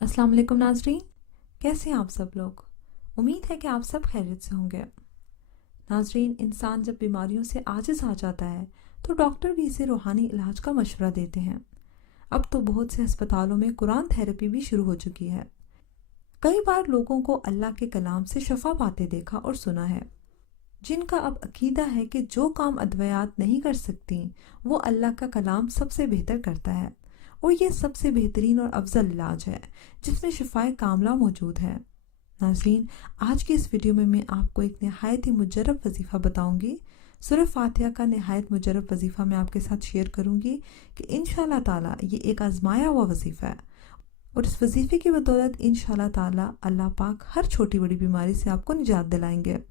अस्सलाम वालेकुम नाजरीन, कैसे हैं आप सब लोग। उम्मीद है कि आप सब खैरियत से होंगे। नाजरीन, इंसान जब बीमारियों से आजिज आ जाता है तो डॉक्टर भी इसे रूहानी इलाज का मशवरा देते हैं। अब तो बहुत से अस्पतालों में कुरान थेरेपी भी शुरू हो चुकी है। कई बार लोगों को अल्लाह के कलाम से शफा पाते देखा और सुना है, जिनका अब अकीदा है कि जो काम अद्वयात नहीं कर सकती वो अल्लाह का कलाम सबसे बेहतर करता है और ये सबसे बेहतरीन और अफजल इलाज है जिसमें शिफाए कामला मौजूद है। नाज़रीन, आज की इस वीडियो में मैं आपको एक नहायत ही मुजरब वजीफ़ा बताऊंगी। सूरह फातिहा का नहायत मुजरब वजीफ़ा मैं आपके साथ शेयर करूंगी कि इंशाल्लाह ताला ये एक आजमाया हुआ वजीफ़ा है और इस वजीफ़े की बदौलत इंशाल्लाह ताला अल्लाह पाक हर छोटी बड़ी बीमारी से आपको निजात दिलाएंगे।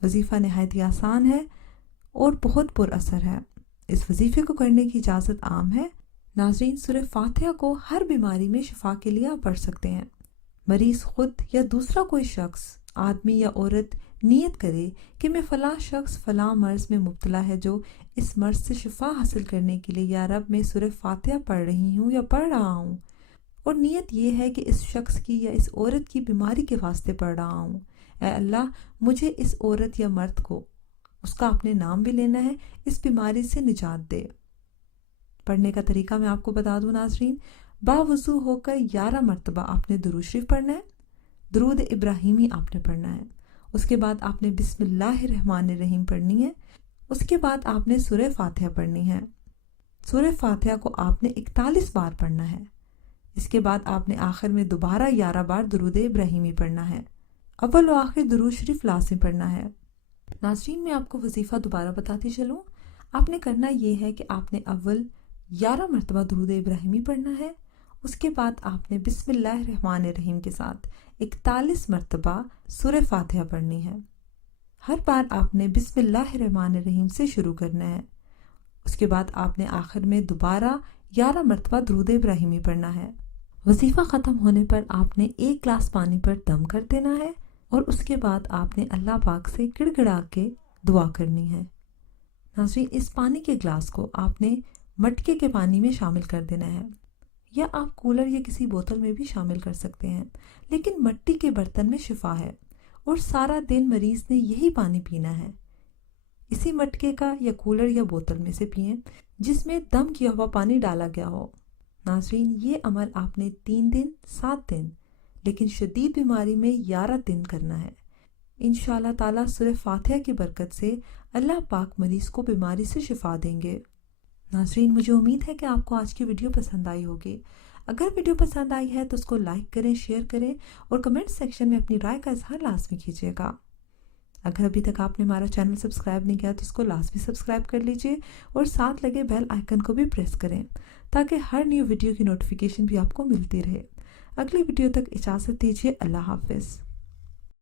वजीफ़ा नहायत ही आसान है और बहुत पुरअसर है। इस वजीफ़े को करने की इजाज़त आम है। नाज़रीन, सूरह फातिहा को हर बीमारी में शिफा के लिए आप पढ़ सकते हैं। मरीज खुद या दूसरा कोई शख्स, आदमी या औरत, नियत करे कि मैं फ़लाँ शख्स फ़लाँ मर्ज़ में मुब्तला है जो इस मर्ज़ से शिफा हासिल करने के लिए या रब मैं सूरह फातिहा पढ़ रही हूँ या पढ़ रहा हूँ, और नियत ये है कि इस शख्स की या इस औरत की बीमारी के वास्ते पढ़ रहा हूँ। ऐ अल्लाह, मुझे इस औरत या मर्द को, उसका अपने नाम भी लेना है, इस बीमारी से निजात दे। पढ़ने का तरीका मैं आपको बता दूं नाजरीन। बावुज़ू होकर 11 मरतबा आपने दुरूद शरीफ पढ़ना है, दुरूद इब्राहिमी आपने पढ़ना है। उसके बाद आपने बिस्मिल्लाहिर्रहमानिर्रहीम पढ़नी है। उसके बाद आपने सूरह फातिहा पढ़नी है। सूरह फातिहा को आपने 41 बार पढ़ना है। इसके बाद आपने आखिर में दोबारा 11 बार दुरूद इब्राहिमी पढ़ना है। अव्वल और आखिर दुरूद शरीफ लाज़िम पढ़ना है। नाज़रीन, मैं आपको वजीफ़ा दोबारा बताती चलूँ। आपने करना ये है कि आपने अव्वल 11 मरतबा दुरूद इब्राहिमी पढ़ना है। उसके बाद आपने बिस्मिल्लाहिर्रहमानिर्रहीम के साथ 41 मरतबा सूरह फातिहा पढ़नी है। हर बार आपने बिस्मिल्लाहिर्रहमानिर्रहीम से शुरू करना है। उसके बाद आपने आखिर में दोबारा 11 मरतबा दुरूद इब्राहिमी पढ़ना है। वजीफ़ा ख़त्म होने पर आपने 1 गिलास पानी पर दम कर देना है और उसके बाद आपने अल्लाह पाक से गिड़गिड़ा के दुआ करनी है। नाज़रीन, इस पानी के गिलास को आपने मटके के पानी में शामिल कर देना है, या आप कूलर या किसी बोतल में भी शामिल कर सकते हैं, लेकिन मिट्टी के बर्तन में शिफा है और सारा दिन मरीज ने यही पानी पीना है। इसी मटके का या कूलर या बोतल में से पिएं जिसमें दम किया हुआ पानी डाला गया हो। नाज़रीन, ये अमल आपने 3 दिन, 7 दिन, लेकिन शदीद बीमारी में 11 दिन करना है। इंशाल्लाह ताला सूरह फातिहा की बरकत से अल्लाह पाक मरीज को बीमारी से शिफा देंगे। नाज़रीन, मुझे उम्मीद है कि आपको आज की वीडियो पसंद आई होगी। अगर वीडियो पसंद आई है तो उसको लाइक करें, शेयर करें और कमेंट सेक्शन में अपनी राय का इजहार लाजमी कीजिएगा। अगर अभी तक आपने हमारा चैनल सब्सक्राइब नहीं किया तो इसको लाजमी सब्सक्राइब कर लीजिए और साथ लगे बेल आइकन को भी प्रेस करें ताकि हर न्यू वीडियो की नोटिफिकेशन भी आपको मिलती रहे। अगली वीडियो तक इजाज़त दीजिए। अल्लाह हाफिज़।